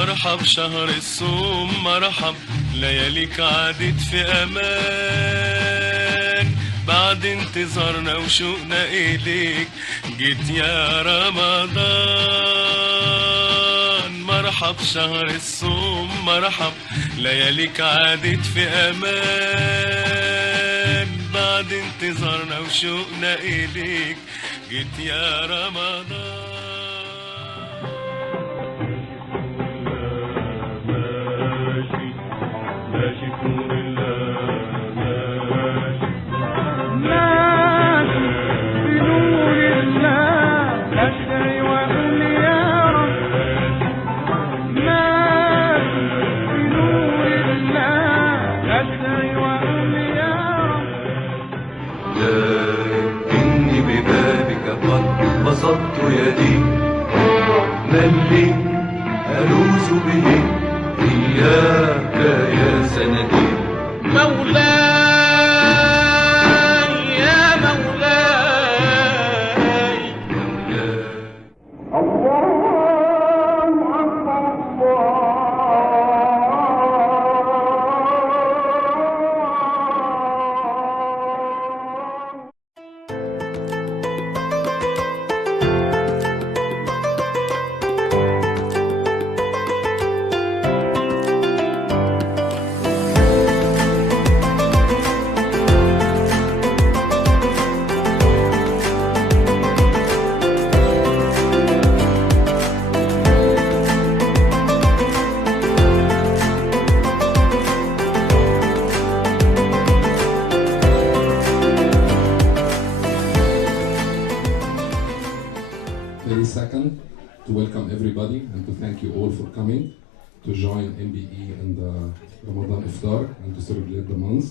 مرحب شهر الصوم مرحب، لياليك عادت في امان، بعد انتظارنا وشوقنا اليك جيت يا رمضان. مرحب شهر الصوم مرحب، لياليك عادت في امان، بعد انتظارنا وشوقنا اليك جيت يا رمضان. إني ببابك قد بسطت يدي، من لي ألوذ به إياك يا سندي. مولاي يا مولاي الله Second, to welcome everybody and to thank you all for coming to join NBE in the Ramadan Iftar and to celebrate the month.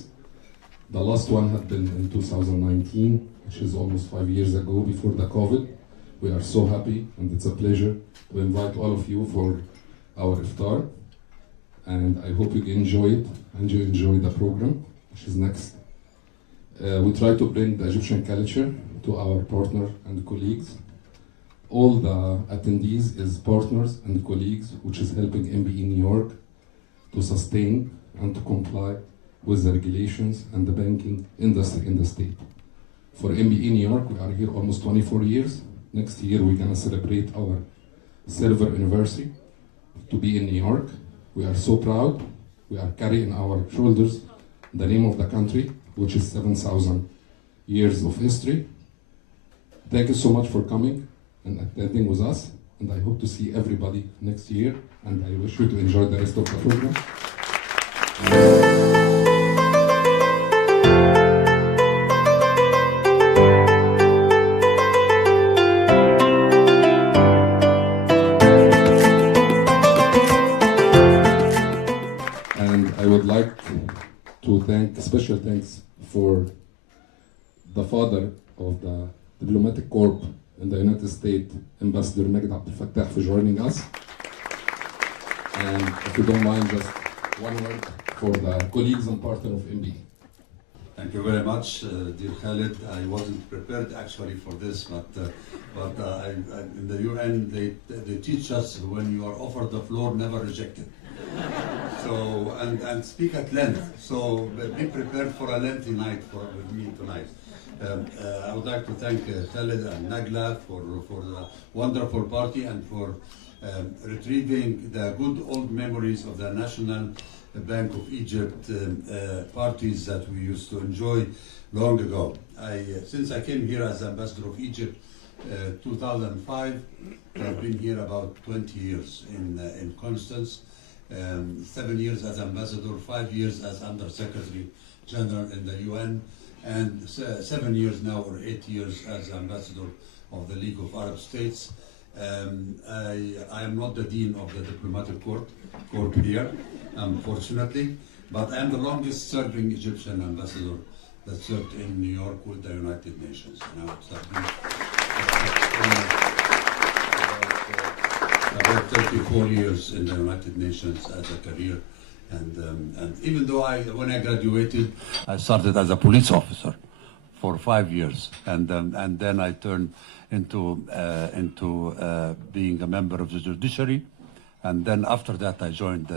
The last one had been in 2019, which is almost 5 years ago before the COVID. We are so happy and it's a pleasure to invite all of you for our Iftar. And I hope you enjoy it and you enjoy the program, which is next. We try to bring the Egyptian culture to our partner and colleagues. All the attendees is partners and colleagues, which is helping NBE New York to sustain and to comply with the regulations and the banking industry in the state. For NBE New York, we are here almost 24 years. Next year, we're gonna celebrate our silver anniversary to be in New York. We are so proud. We are carrying our shoulders the name of the country, which is 7,000 years of history. Thank you so much for coming and attending with us, and I hope to see everybody next year, and I wish you to enjoy the rest of the program. And I would like to thank, special thanks for the father of the diplomatic corps in the United States, Ambassador Megd Abdel Fattah, for joining us. And if you don't mind, just one word for the colleagues and partner of NBE. Thank you very much, dear Khalid. I wasn't prepared actually for this, but in the UN they teach us when you are offered the floor, never reject it. So and speak at length. So be prepared for a lengthy night with me tonight. I would like to thank Khalid and Nagla for the wonderful party and for retrieving the good old memories of the National Bank of Egypt parties that we used to enjoy long ago. Since I came here as Ambassador of Egypt 2005, I've been here about 20 years in Constance, 7 years as Ambassador, 5 years as Under Secretary General in the UN, and 7 years now or 8 years as Ambassador of the League of Arab States. I am not the Dean of the Diplomatic Corps here, unfortunately, but I am the longest serving Egyptian ambassador that served in New York with the United Nations. About 34 years in the United Nations as a career. And even though when I graduated, I started as a police officer for 5 years, and then I turned into being a member of the judiciary, and then after that I joined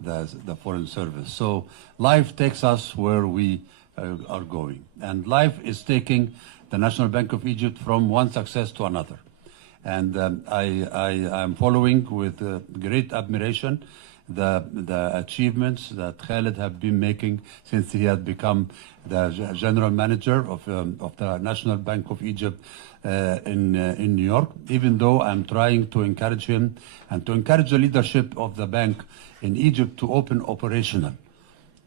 the Foreign Service. So life takes us where we are going, and life is taking the National Bank of Egypt from one success to another. And I am following with great admiration the achievements that Khaled have been making since he had become the general manager of the National Bank of Egypt in New York. Even though I'm trying to encourage him and to encourage the leadership of the bank in Egypt to open operational,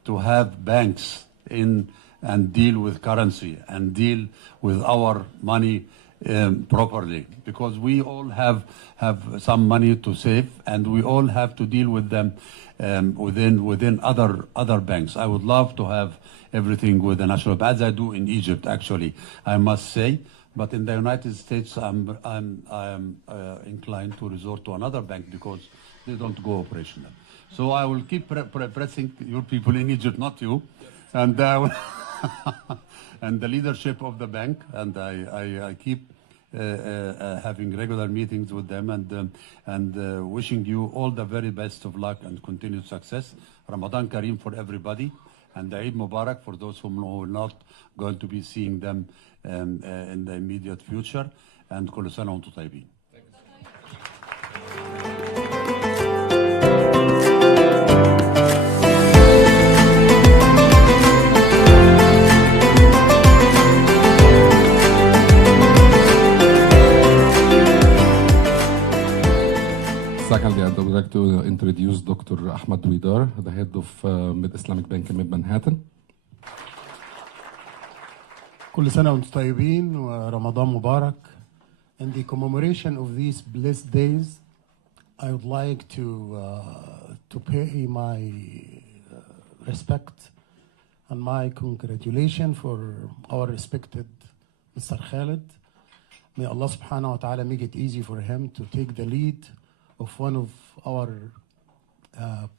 to have banks in and deal with currency and deal with our money properly, because we all have some money to save, and we all have to deal with them within other banks. I would love to have everything with the national bank, as I do in Egypt, actually, I must say. But in the United States, I'm inclined to resort to another bank because they don't go operational. So I will keep pressing your people in Egypt, not you, and and the leadership of the bank, and I keep having regular meetings with them, and wishing you all the very best of luck and continued success. Ramadan Kareem for everybody, and Eid Mubarak for those who are not going to be seeing them in the immediate future. And كل سنة وانتم طيبين. Secondly, I would like to introduce Dr. Ahmad Widar, the head of Mid-Islamic Bank in Manhattan. كل سنة وانتم طيبين ورمضان مبارك. In the commemoration of these blessed days, I would like to pay my respect and my congratulations for our respected Mr. Khaled. May Allah subhanahu wa ta'ala make it easy for him to take the lead of one of our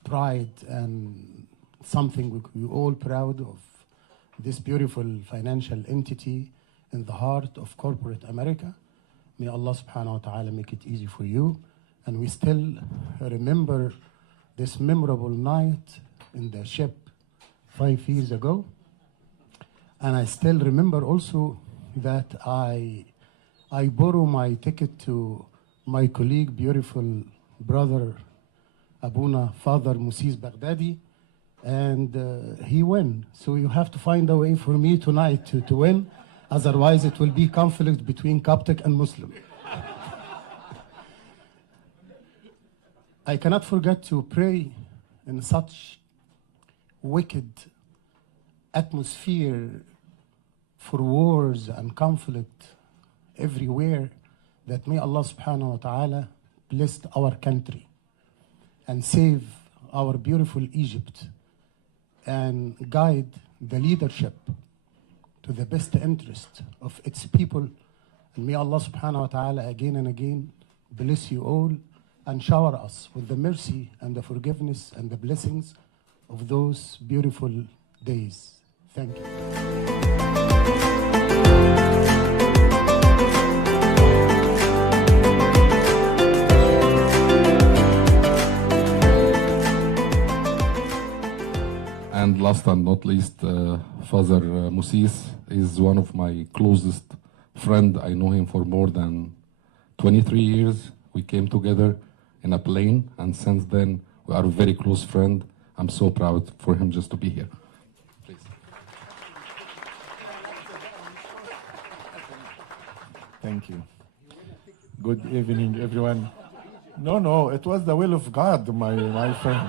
pride and something we're all proud of, this beautiful financial entity in the heart of corporate America. May Allah subhanahu wa ta'ala make it easy for you. And we still remember this memorable night in the ship 5 years ago. And I still remember also that I borrow my ticket to my colleague, beautiful brother, Abuna, Father Musis Baghdadi, and he won. So you have to find a way for me tonight to win, otherwise it will be conflict between Coptic and Muslim. I cannot forget to pray in such wicked atmosphere for wars and conflict everywhere, that may Allah subhanahu wa ta'ala bless our country and save our beautiful Egypt and guide the leadership to the best interest of its people. And may Allah subhanahu wa ta'ala again and again bless you all and shower us with the mercy and the forgiveness and the blessings of those beautiful days. Thank you. And last and not least, Father Musis is one of my closest friends. I know him for more than 23 years. We came together in a plane, and since then we are very close friends. I'm so proud for him just to be here. Please. Thank you. Good evening, everyone. No, it was the will of God, my friend.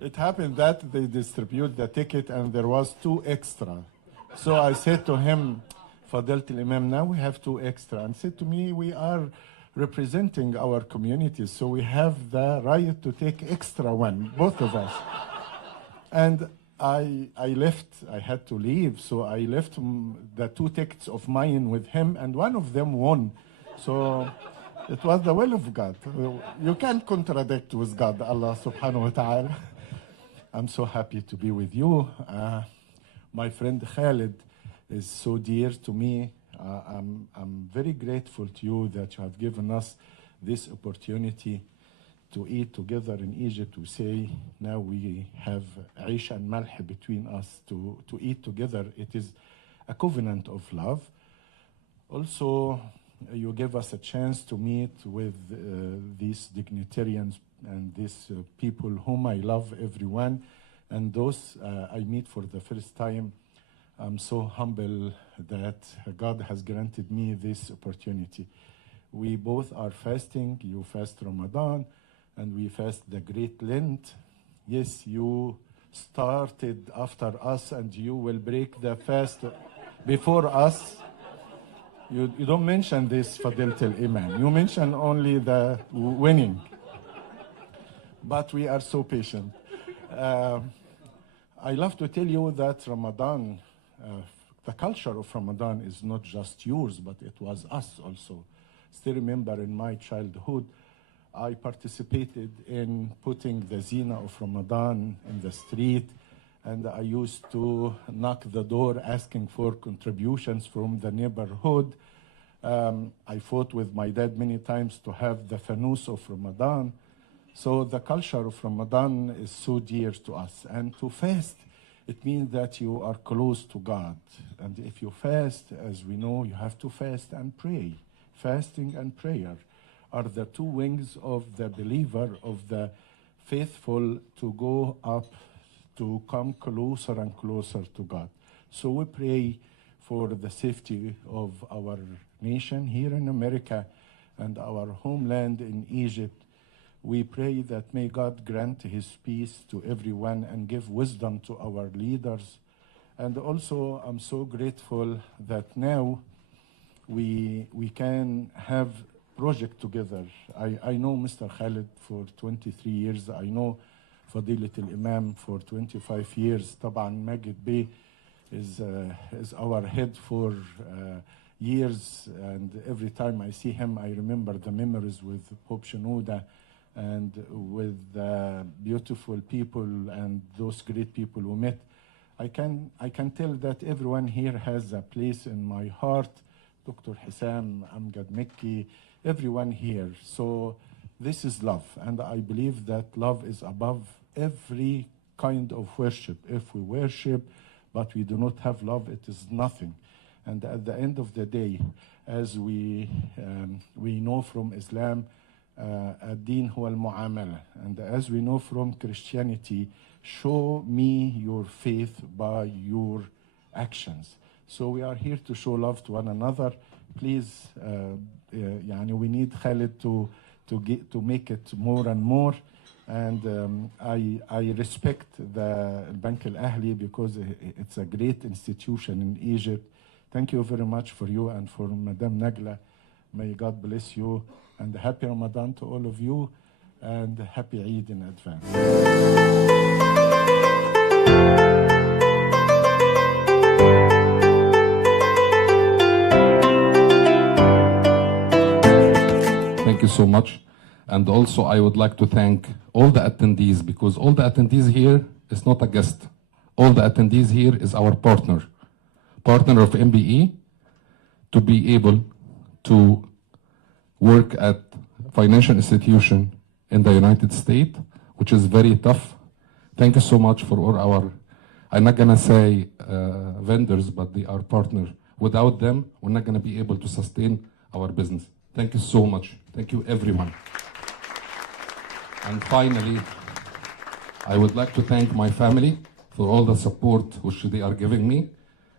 It happened that they distribute the ticket and there was 2 extra. So I said to him, Fadilat al-Imam, now we have 2 extra. And said to me, we are representing our community, so we have the right to take extra one, both of us. And I left, I had to leave, so I left the 2 tickets of mine with him, and one of them won. So it was the will of God. You can't contradict with God, Allah subhanahu wa ta'ala. I'm so happy to be with you. My friend Khaled is so dear to me. I'm very grateful to you that you have given us this opportunity to eat together in Egypt. We say now we have Aish and Malh between us to eat together. It is a covenant of love. Also, you gave us a chance to meet with these dignitarians and these people whom I love, everyone, and those I meet for the first time. I'm so humble that God has granted me this opportunity. We both are fasting. You fast Ramadan, and we fast the Great Lent. Yes, you started after us, and you will break the fast before us. You don't mention this, Fadilat al-Imam. You mention only the winning. But we are so patient. I love to tell you that Ramadan, the culture of Ramadan is not just yours, but it was us also. Still remember in my childhood, I participated in putting the zina of Ramadan in the street, and I used to knock the door asking for contributions from the neighborhood. I fought with my dad many times to have the fanus of Ramadan. So the culture of Ramadan is so dear to us. And to fast, it means that you are close to God. And if you fast, as we know, you have to fast and pray. Fasting and prayer are the two wings of the believer, of the faithful, to go up, to come closer and closer to God. So we pray for the safety of our nation here in America and our homeland in Egypt. We pray that may God grant his peace to everyone and give wisdom to our leaders. And also, I'm so grateful that now we can have project together. I know Mr. Khalid for 23 years. I know Fadilat al-Imam for 25 years. Taban Magid Bey is our head for years. And every time I see him, I remember the memories with Pope Shenouda and with the beautiful people and those great people we met. I can tell that everyone here has a place in my heart. Dr. Hissam, Amgad Mekki, everyone here. So this is love, and I believe that love is above every kind of worship. If we worship, but we do not have love, it is nothing. And at the end of the day, as we know from Islam, ad-din huwa al-mu'amala. And as we know from Christianity, show me your faith by your actions. So we are here to show love to one another. Please, we need Khalid to make it more and more. And I respect the Bank Al-Ahli because it's a great institution in Egypt. Thank you very much for you and for Madame Nagla. May God bless you, and happy Ramadan to all of you, and happy Eid in advance. Thank you so much. And also I would like to thank all the attendees, because all the attendees here is not a guest. All the attendees here is our partner of NBE, to be able to work at financial institution in the United States, which is very tough. Thank you so much for all our, I'm not gonna say vendors, but they are partners. Without them, we're not gonna be able to sustain our business. Thank you so much. Thank you, everyone. And finally, I would like to thank my family for all the support which they are giving me.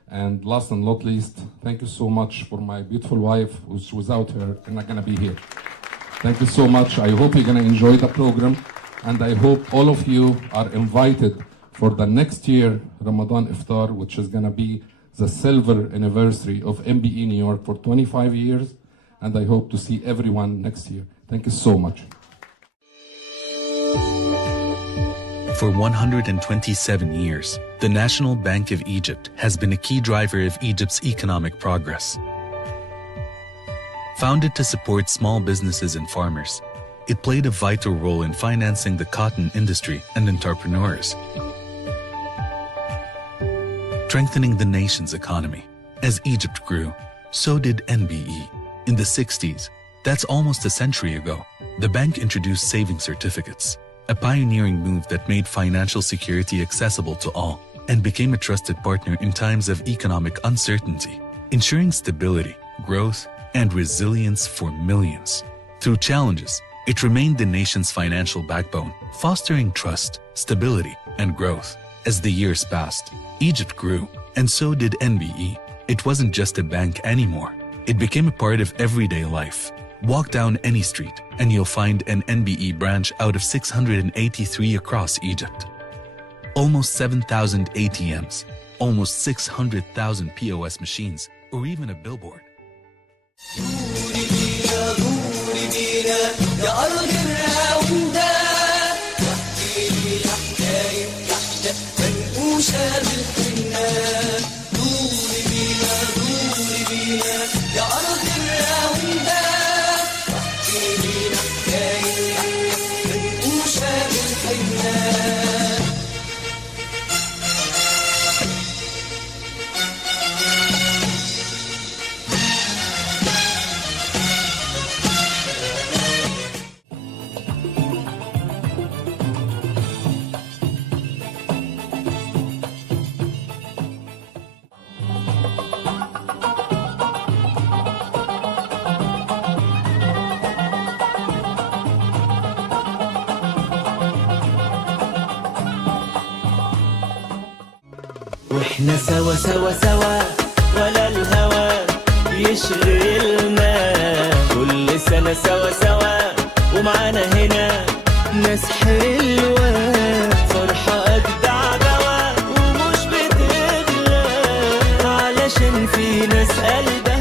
And last and not least, thank you so much for my beautiful wife, which without her, I'm not gonna be here. Thank you so much. I hope you're gonna enjoy the program. And I hope all of you are invited for the next year Ramadan Iftar, which is gonna be the silver anniversary of NBE New York for 25 years. And I hope to see everyone next year. Thank you so much. For 127 years, the National Bank of Egypt has been a key driver of Egypt's economic progress. Founded to support small businesses and farmers, it played a vital role in financing the cotton industry and entrepreneurs, strengthening the nation's economy. As Egypt grew, So did NBE. In the 60s, that's almost a century ago, the bank introduced saving certificates, a pioneering move that made financial security accessible to all and became a trusted partner in times of economic uncertainty, ensuring stability, growth, and resilience for millions. Through challenges, it remained the nation's financial backbone, fostering trust, stability, and growth. As the years passed, Egypt grew, and so did NBE. It wasn't just a bank anymore. It became a part of everyday life. Walk down any street, and you'll find an NBE branch out of 683 across Egypt. Almost 7,000 ATMs, almost 600,000 POS machines, or even a billboard. واحنا سوا سوا سوا ولا الهوى يشغلنا كل سنة سوا سوا ومعانا هنا ناس حلوة فرحة أجدع دوا ومش بتغلى علشان في ناس قلبها